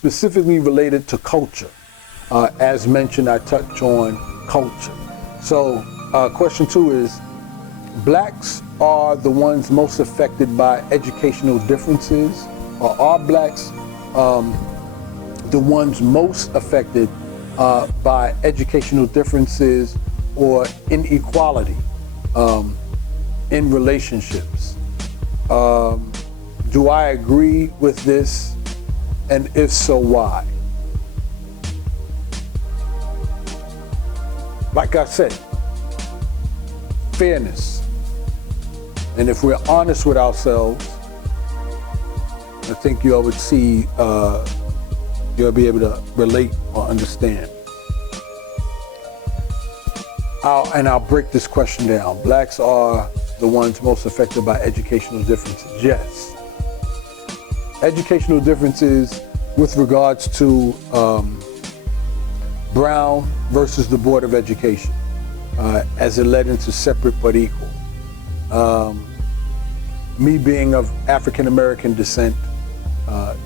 specifically related to culture. As mentioned, I touch on culture. So question 2 is, blacks are the ones most affected by educational differences, or are blacks the ones most affected by educational differences or inequality in relationships? Do I agree with this, and if so, why? Like I said, fairness. And if we're honest with ourselves, I think you all would see, you'll be able to relate or understand. I'll break this question down. Blacks are the ones most affected by educational differences. Yes. Educational differences with regards to Brown versus the Board of Education, as it led into separate but equal. Me being of African American descent,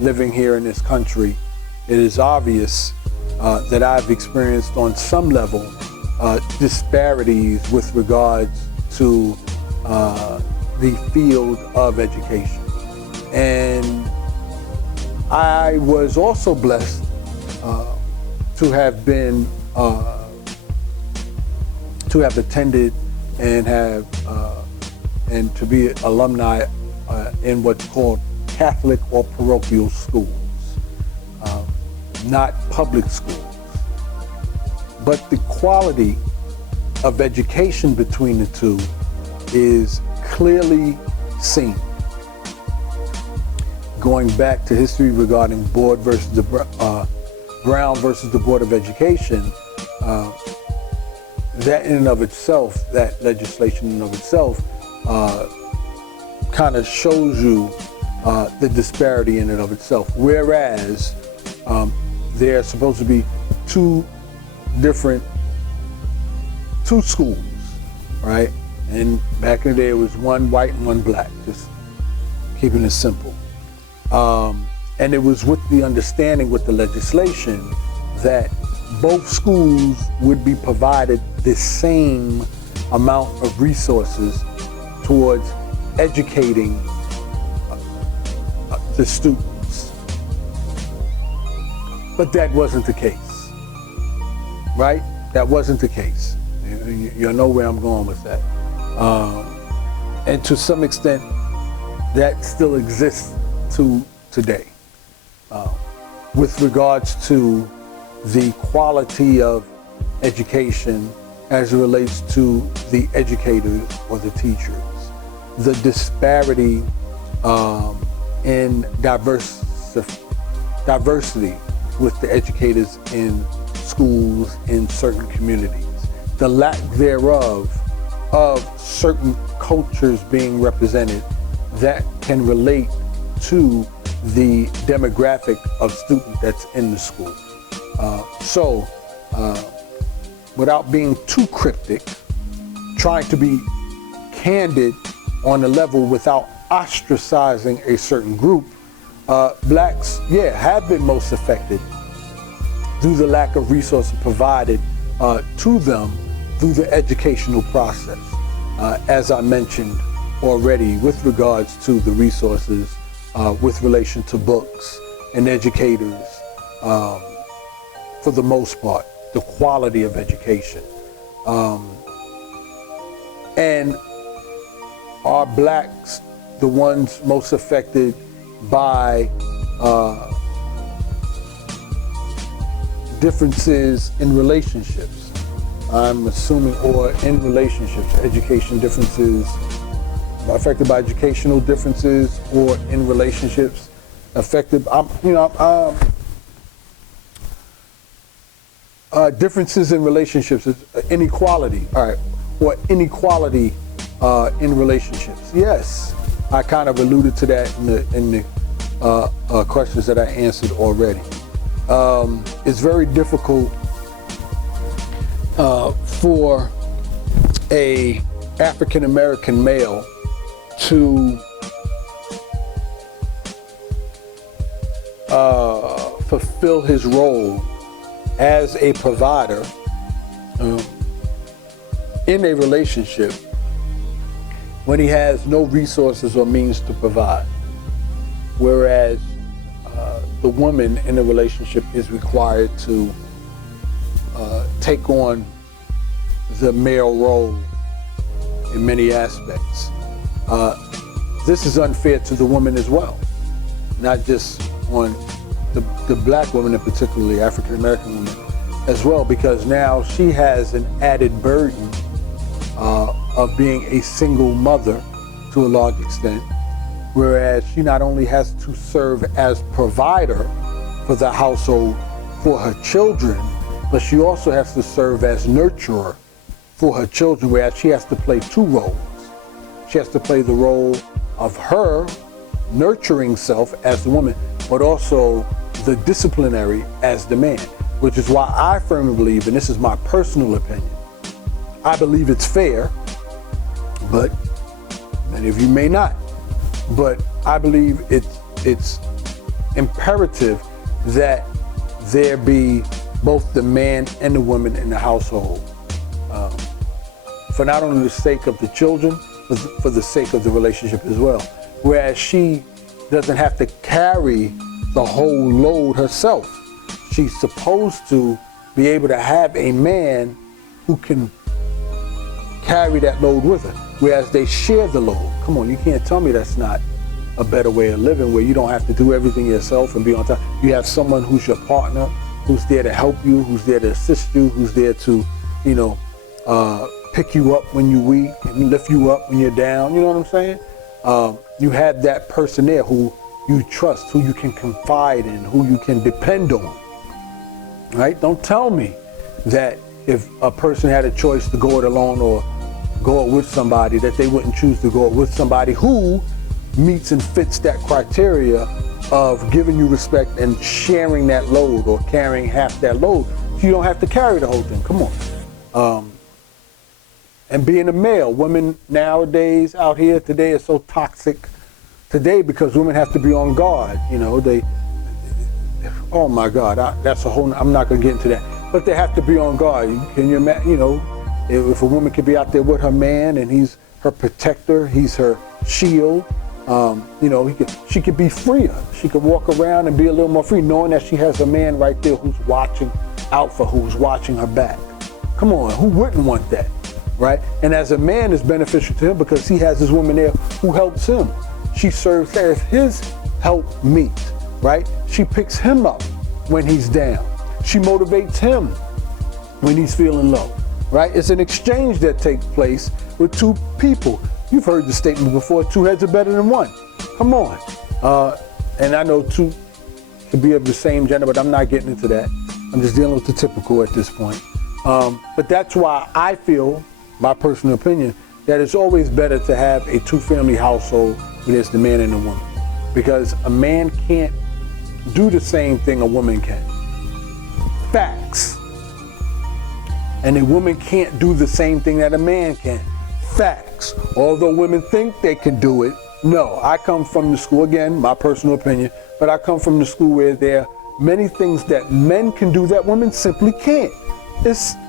living here in this country, it is obvious that I've experienced on some level disparities with regards to the field of education. And I was also blessed to have been, to have attended and have, and to be alumni in what's called Catholic or parochial schools, not public schools. But the quality of education between the two is clearly seen. Going back to history regarding Brown versus the Board of Education, that in and of itself, that legislation in and of itself, kind of shows you the disparity in and of itself. Whereas there are supposed to be two schools, right? And back in the day, it was one white and one black, just keeping it simple. And it was with the understanding with the legislation that both schools would be provided the same amount of resources towards educating the students. But that wasn't the case, right? That wasn't the case. You know where I'm going with that. And to some extent, that still exists to today. With regards to the quality of education as it relates to the educators or the teachers, the disparity in diversity with the educators in schools in certain communities, the lack thereof of certain cultures being represented that can relate to the demographic of student that's in the school. So, without being too cryptic, trying to be candid on the level without ostracizing a certain group, blacks, have been most affected through the lack of resources provided to them through the educational process. As I mentioned already, with regards to the resources with relation to books and educators, for the most part, the quality of education. And are blacks the ones most affected by differences in relationships? I'm assuming, or in relationships, education differences, affected by educational differences, or in relationships, affected, differences in relationships, inequality, all right, or inequality in relationships. Yes, I kind of alluded to that in the questions that I answered already. It's very difficult for a African American male to fulfill fulfill his role as a provider in a relationship when he has no resources or means to provide. Whereas the woman in a relationship is required to take on the male role in many aspects. This is unfair to the woman as well, not just on the black woman, and particularly African American woman as well, because now she has an added burden of being a single mother to a large extent, whereas she not only has to serve as provider for the household for her children, but she also has to serve as nurturer for her children, whereas she has to play two roles. She has to play the role of her nurturing self as the woman, but also the disciplinary as the man, which is why I firmly believe, and this is my personal opinion, I believe it's fair, but many of you may not, but I believe it's imperative that there be both the man and the woman in the household, for not only the sake of the children, but for the sake of the relationship as well. Whereas she doesn't have to carry the whole load herself. She's supposed to be able to have a man who can carry that load with her, whereas they share the load. Come on, you can't tell me that's not a better way of living, where you don't have to do everything yourself and be on top. You have someone who's your partner, who's there to help you, who's there to assist you, who's there to, pick you up when you're weak and lift you up when you're down. You know what I'm saying? You have that person there who you trust, who you can confide in, who you can depend on, right? Don't tell me that if a person had a choice to go it alone or go it with somebody, that they wouldn't choose to go it with somebody who meets and fits that criteria of giving you respect and sharing that load, or carrying half that load, so you don't have to carry the whole thing. Come on. And being a male, women nowadays out here today are so toxic today because women have to be on guard. Oh my God, that's a whole, I'm not gonna get into that, but they have to be on guard. Can you imagine, if a woman could be out there with her man and he's her protector, he's her shield, she could be freer. She could walk around and be a little more free, knowing that she has a man right there who's watching out for, who's watching her back. Come on, who wouldn't want that, right? And as a man, it's beneficial to him because he has this woman there who helps him. She serves as his helpmeet, right? She picks him up when he's down. She motivates him when he's feeling low, right? It's an exchange that takes place with two people. You've heard the statement before, two heads are better than one. Come on. And I know two could be of the same gender, but I'm not getting into that. I'm just dealing with the typical at this point. But that's why I feel, my personal opinion, that it's always better to have a two-family household where there's the man and the woman. Because a man can't do the same thing a woman can. Facts. And a woman can't do the same thing that a man can. Facts. Although women think they can do it, no. I come from the school, again, my personal opinion, but I come from the school where there are many things that men can do that women simply can't.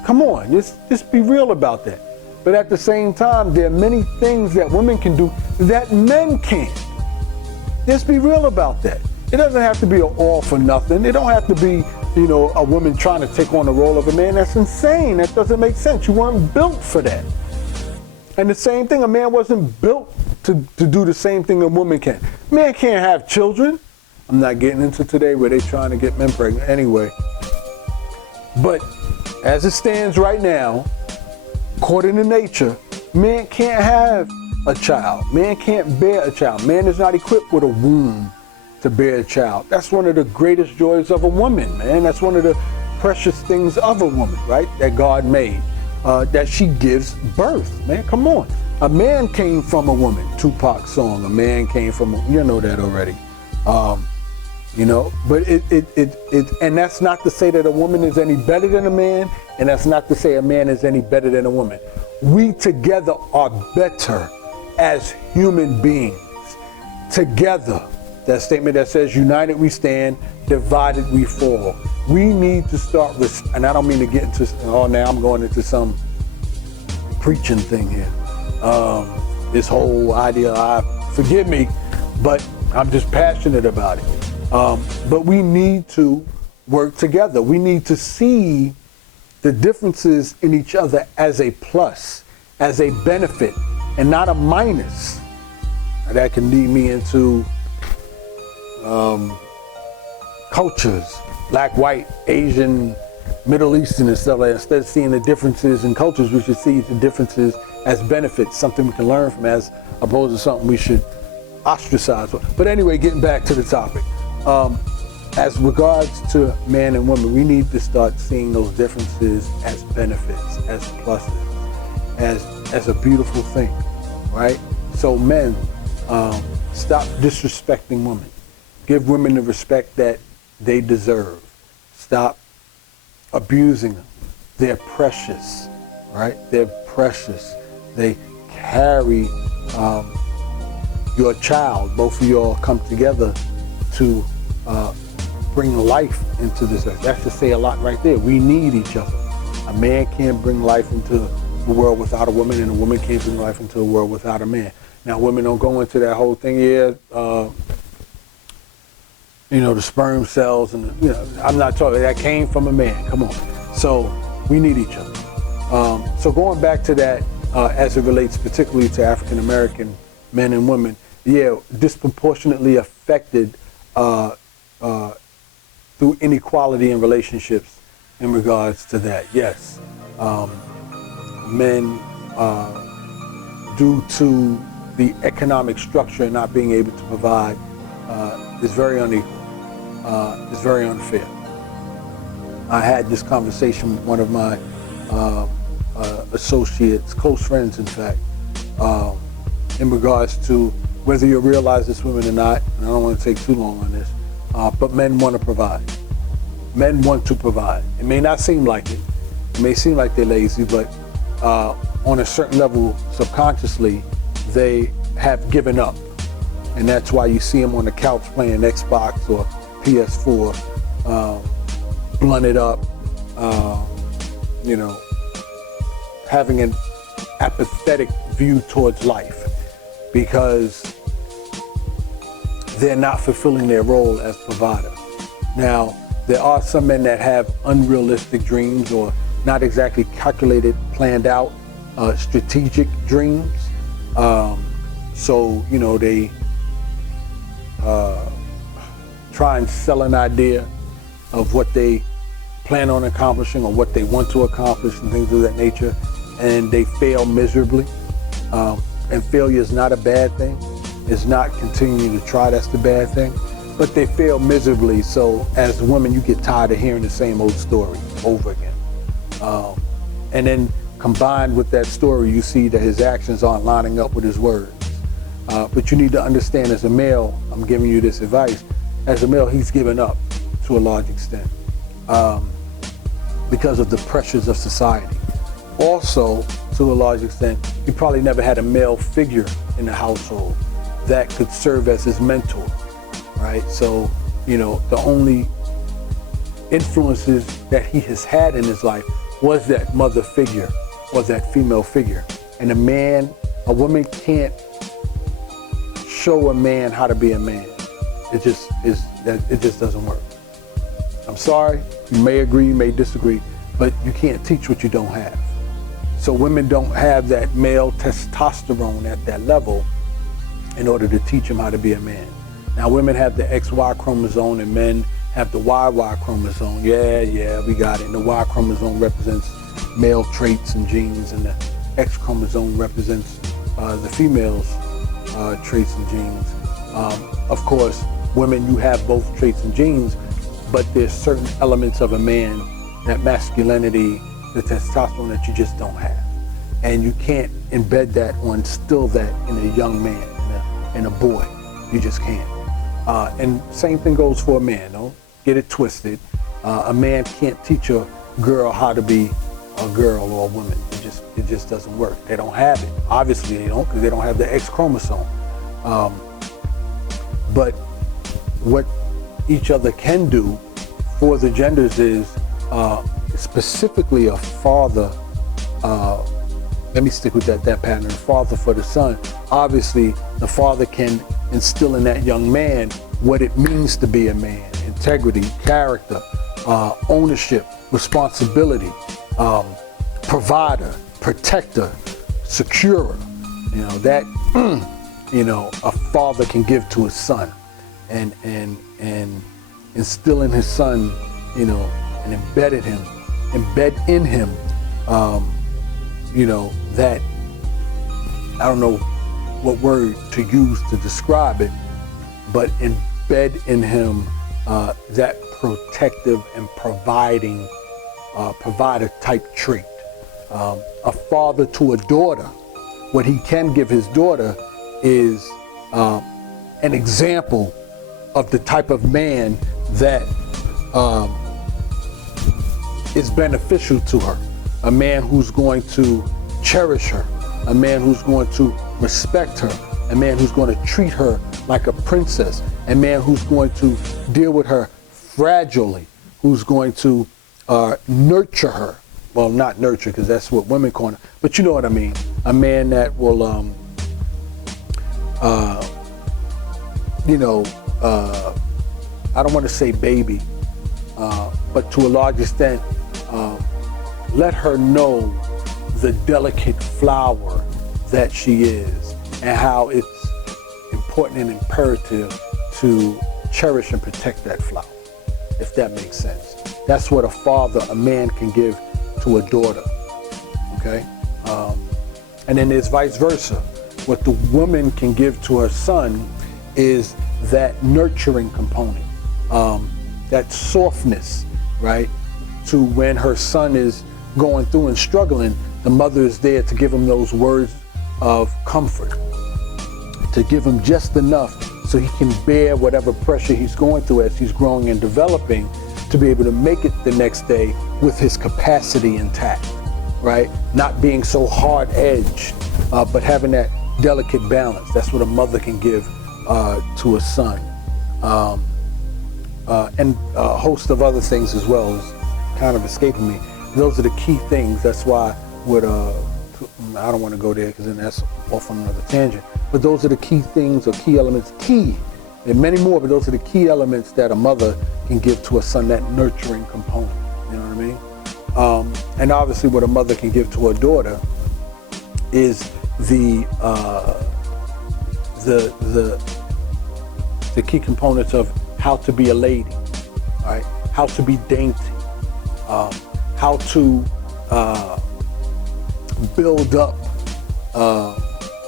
Come on, just be real about that. But at the same time, there are many things that women can do that men can't. Just be real about that. It doesn't have to be an all for nothing. It don't have to be, a woman trying to take on the role of a man. That's insane. That doesn't make sense. You weren't built for that. And the same thing, a man wasn't built to do the same thing a woman can. Man can't have children. I'm not getting into today where they're trying to get men pregnant anyway. But as it stands right now, according to nature, man can't have a child. Man can't bear a child. Man is not equipped with a womb to bear a child. That's one of the greatest joys of a woman, man. That's one of the precious things of a woman, right? That God made. That she gives birth, man. Come on. A man came from a woman. Tupac's song, a man came from a, you know that already. But and that's not to say that a woman is any better than a man, and that's not to say a man is any better than a woman. We together are better as human beings. Together. That statement that says, united we stand, divided we fall. We need to start, and I don't mean to get into, now I'm going into some preaching thing here. This whole idea, forgive me, but I'm just passionate about it. But we need to work together. We need to see the differences in each other as a plus, as a benefit, and not a minus. And that can lead me into cultures, black, white, Asian, Middle Eastern and stuff like that. Instead of seeing the differences in cultures, we should see the differences as benefits, something we can learn from, as opposed to something we should ostracize. But anyway, getting back to the topic. As regards to man and woman, we need to start seeing those differences as benefits, as pluses, as a beautiful thing, right? So men, stop disrespecting women. Give women the respect that they deserve. Stop abusing them. They're precious, right? They're precious. They carry your child. Both of y'all come together to bring life into this earth. That's to say a lot right there. We need each other. A man can't bring life into the world without a woman, and a woman can't bring life into the world without a man. Now, women don't go into that whole thing, the sperm cells, and I'm not talking, that came from a man, come on. So we need each other. So going back to that, as it relates particularly to African American men and women, disproportionately affected through inequality in relationships in regards to that. Yes, men, due to the economic structure not being able to provide, is very unequal. It's very unfair. I had this conversation with one of my associates, close friends in fact, in regards to whether you realize this, women or not, and I don't want to take too long on this, but men want to provide. Men want to provide. It may not seem like it. It may seem like they're lazy, but on a certain level, subconsciously, they have given up. And that's why you see them on the couch playing Xbox or PS4, blunted up, having an apathetic view towards life because they're not fulfilling their role as provider. Now, there are some men that have unrealistic dreams or not exactly calculated, planned out, strategic dreams. So, they try and sell an idea of what they plan on accomplishing or what they want to accomplish and things of that nature, and they fail miserably. And failure is not a bad thing. It's not continuing to try, that's the bad thing. But they fail miserably, so as women, you get tired of hearing the same old story over again. And then combined with that story, you see that his actions aren't lining up with his words. But you need to understand, as a male, I'm giving you this advice, as a male, he's given up to a large extent because of the pressures of society. Also, to a large extent, he probably never had a male figure in the household that could serve as his mentor, right? So, the only influences that he has had in his life was that mother figure or that female figure. And a woman can't show a man how to be a man. It just doesn't work. I'm sorry, you may agree, you may disagree, but you can't teach what you don't have. So women don't have that male testosterone at that level in order to teach them how to be a man. Now, women have the XY chromosome and men have the YY chromosome. Yeah, we got it. And the Y chromosome represents male traits and genes, and the X chromosome represents the female's traits and genes. Of course, women, you have both traits and genes, but there's certain elements of a man, that masculinity, the testosterone, that you just don't have. And you can't embed that or instill that in a young man, in a boy. You just can't. And same thing goes for a man, don't get it twisted. A man can't teach a girl how to be a girl or a woman. It just doesn't work. They don't have it. Obviously they don't, because they don't have the X chromosome. But what each other can do for the genders is specifically a father. Let me stick with that pattern. Father for the son. Obviously, the father can instill in that young man what it means to be a man: integrity, character, ownership, responsibility, provider, protector, securer. You know that a father can give to his son, and instill in his son, and embed in him, that, I don't know what word to use to describe it, but embed in him that protective and provider type trait. A father to a daughter, what he can give his daughter is an example of the type of man that is beneficial to her. A man who's going to cherish her, a man who's going to respect her, a man who's going to treat her like a princess, a man who's going to deal with her fragilely, who's going to nurture her. Well, not nurture, because that's what women call it, but you know what I mean. A man that will, I don't want to say baby, but to a large extent, let her know the delicate flower that she is, and how it's important and imperative to cherish and protect that flower, if that makes sense. That's what a man can give to a daughter, okay? And then there's vice versa. What the woman can give to her son is that nurturing component, that softness, right? To when her son is going through and struggling, the mother is there to give him those words of comfort, to give him just enough so he can bear whatever pressure he's going through as he's growing and developing, to be able to make it the next day with his capacity intact, right? Not being so hard-edged, but having that delicate balance. That's what a mother can give to a son. And a host of other things as well is kind of escaping me. Those are the key things. That's why I don't want to go there, because then that's off on another tangent. But those are the key things, or key elements, and many more, but those are the key elements that a mother can give to a son, that nurturing component, you know what I mean? And obviously what a mother can give to her daughter is the key components of how to be a lady, right? How to be dainty, how to build up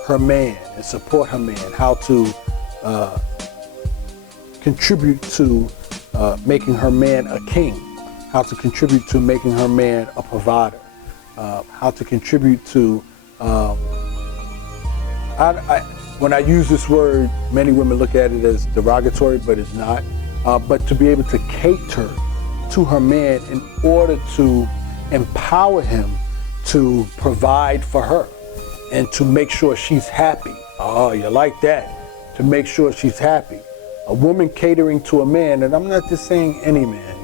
her man and support her man, how to contribute to making her man a king, how to contribute to making her man a provider, how to contribute to, when I use this word, many women look at it as derogatory, but it's not, but to be able to cater to her man in order to empower him to provide for her and to make sure she's happy. Oh, you like that? To make sure she's happy. A woman catering to a man, and I'm not just saying any man.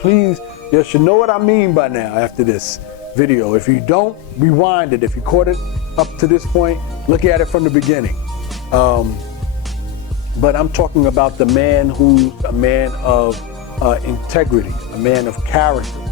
Please, you should know what I mean by now after this video. If you don't, rewind it. If you caught it up to this point, look at it from the beginning. But I'm talking about the man who's a man of integrity, a man of character,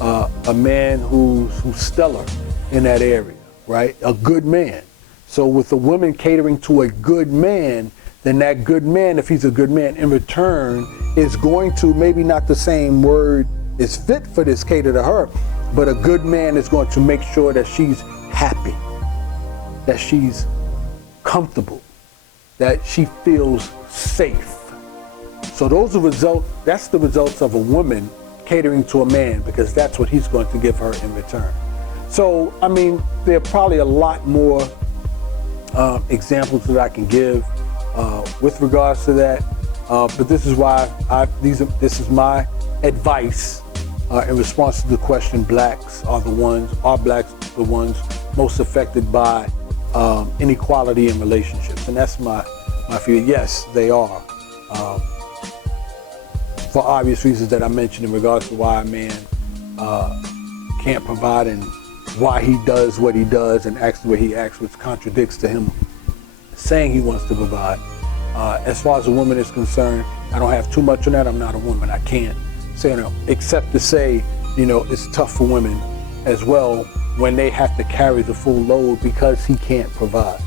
a man who's stellar in that area, right? A good man. So with a woman catering to a good man, then that good man, if he's a good man, in return is going to, maybe not the same word is fit for this cater to her, but a good man is going to make sure that she's happy, that she's comfortable, that she feels safe. So those are that's the results of a woman catering to a man, because that's what he's going to give her in return. So, I mean, there are probably a lot more examples that I can give with regards to that, but this is why this is my advice in response to the question: are blacks the ones most affected by inequality in relationships? And that's my view. Yes, they are. for obvious reasons that I mentioned in regards to why a man can't provide and why he does what he does and acts the way he acts, which contradicts to him saying he wants to provide. As far as a woman is concerned, I don't have too much on that. I'm not a woman. I can't say no, except to say, it's tough for women as well when they have to carry the full load because he can't provide.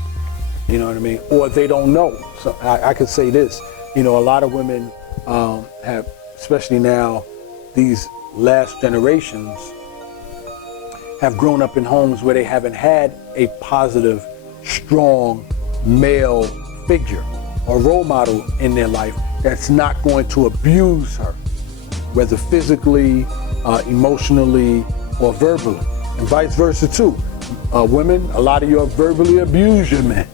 You know what I mean? Or they don't know. So I could say this, a lot of women have, especially now, these last generations have grown up in homes where they haven't had a positive, strong male figure or role model in their life that's not going to abuse her, whether physically, emotionally, or verbally, and vice versa too. Women, a lot of you verbally abuse your men,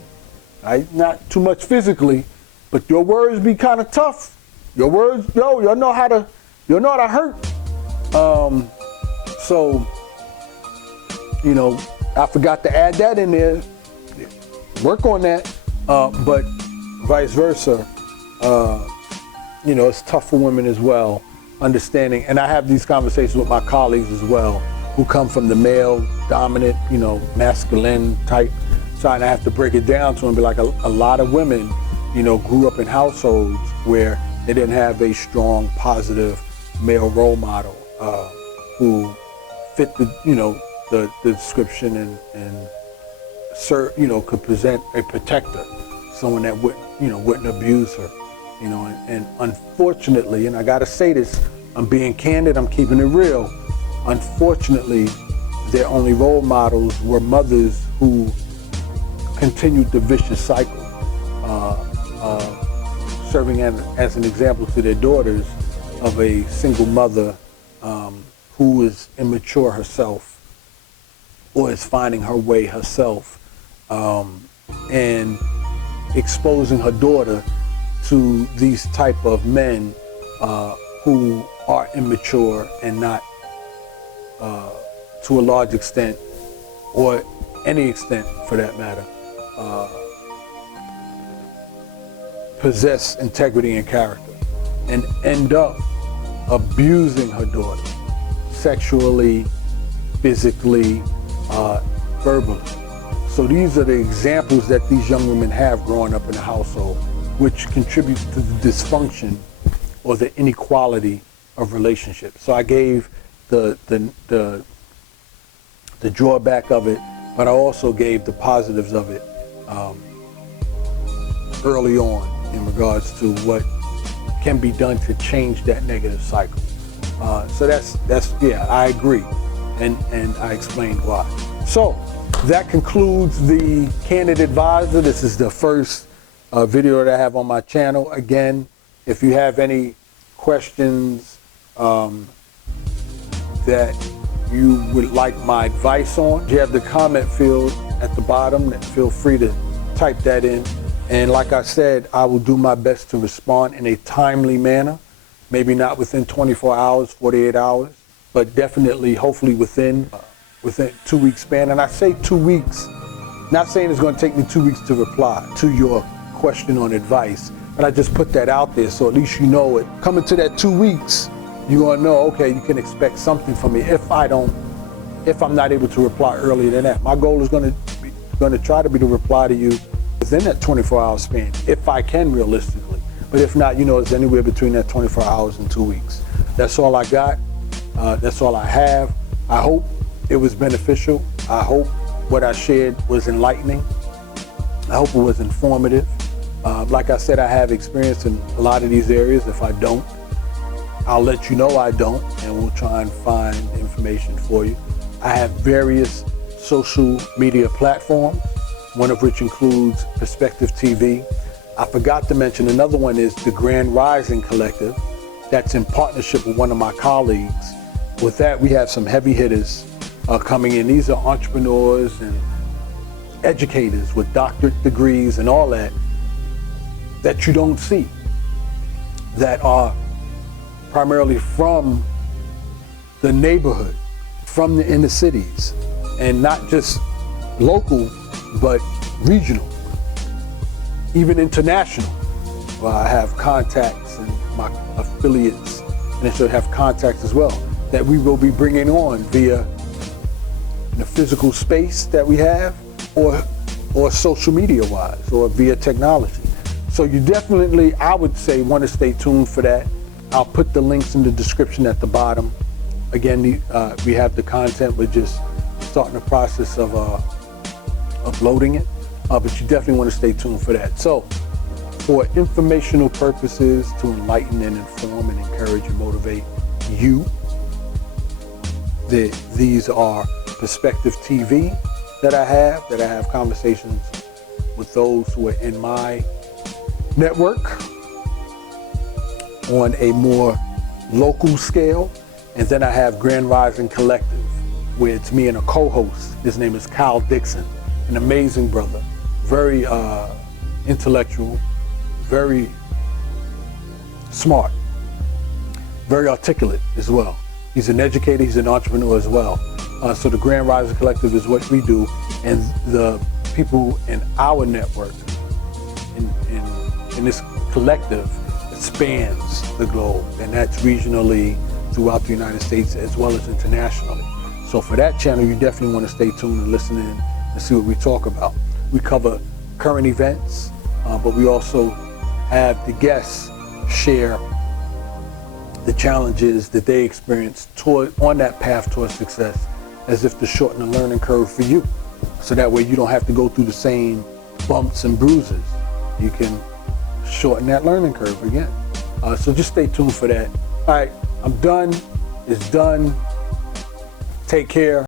right? Not too much physically, but your words be kind of tough. Your words, y'all know how to hurt. So, I forgot to add that in there. Work on that, but vice versa. It's tough for women as well, understanding, and I have these conversations with my colleagues as well, who come from the male dominant, masculine type side. I have to break it down to them, be like, a lot of women, grew up in households where they didn't have a strong, positive male role model who fit the description and could present a protector, someone that wouldn't abuse her, and unfortunately, and I gotta say this, I'm being candid, I'm keeping it real, unfortunately, their only role models were mothers who continued the vicious cycle, serving as an example to their daughters of a single mother who is immature herself or is finding her way herself, and exposing her daughter to these type of men who are immature and not, to a large extent, or any extent for that matter, possess integrity and character, and end up abusing her daughter sexually, physically, verbally. So these are the examples that these young women have growing up in the household, which contributes to the dysfunction or the inequality of relationships. So I gave the drawback of it, but I also gave the positives of it early on in regards to what can be done to change that negative cycle. So that's yeah, I agree, and I explained why. So that concludes the Candid Advisor. This is the first video that I have on my channel. Again, if you have any questions that you would like my advice on, you have the comment field at the bottom, and feel free to type that in. And like I said, I will do my best to respond in a timely manner, maybe not within 24 hours, 48 hours, but definitely, hopefully within 2 weeks span. And I say 2 weeks, not saying it's going to take me 2 weeks to reply to your question on advice, but I just put that out there so at least you know it. Coming to that 2 weeks, you're going to know, okay, you can expect something from me if I'm not able to reply earlier than that. My goal is going to try to be to reply to you within that 24-hour span, if I can realistically. But if not, it's anywhere between that 24 hours and 2 weeks. That's all I got. That's all I have. I hope it was beneficial. I hope what I shared was enlightening. I hope it was informative. Like I said, I have experience in a lot of these areas. If I don't, I'll let you know I don't, and we'll try and find information for you. I have various social media platforms, one of which includes Perspective TV. I forgot to mention another one is the Grand Rising Collective. That's in partnership with one of my colleagues. With that, we have some heavy hitters coming in. These are entrepreneurs and educators with doctorate degrees and all that you don't see, that are primarily from the neighborhood, from the inner cities, and not just local, but regional, even international. Well, I have contacts and my affiliates and it should have contacts as well that we will be bringing on via the physical space that we have, or social media wise, or via technology. So you definitely, I would say, want to stay tuned for that. I'll put the links in the description at the bottom. Again, we have the content. We're just starting the process of uploading it, but you definitely want to stay tuned for that. So for informational purposes, to enlighten and inform and encourage and motivate you, these are Perspective TV that I have conversations with those who are in my network on a more local scale. And then I have Grand Rising Collective, where it's me and a co-host. His name is Kyle Dixon, an amazing brother, very intellectual, very smart, very articulate as well. He's an educator, he's an entrepreneur as well. So the Grand Rising Collective is what we do, and the people in our network, in this collective, spans the globe, and that's regionally throughout the United States as well as internationally. So for that channel, you definitely want to stay tuned and listen in and see what we talk about. We cover current events, but we also have the guests share the challenges that they experience on that path towards success, as if to shorten the learning curve for you. So that way you don't have to go through the same bumps and bruises. You can shorten that learning curve again. So just stay tuned for that. All right, I'm done. It's done. Take care.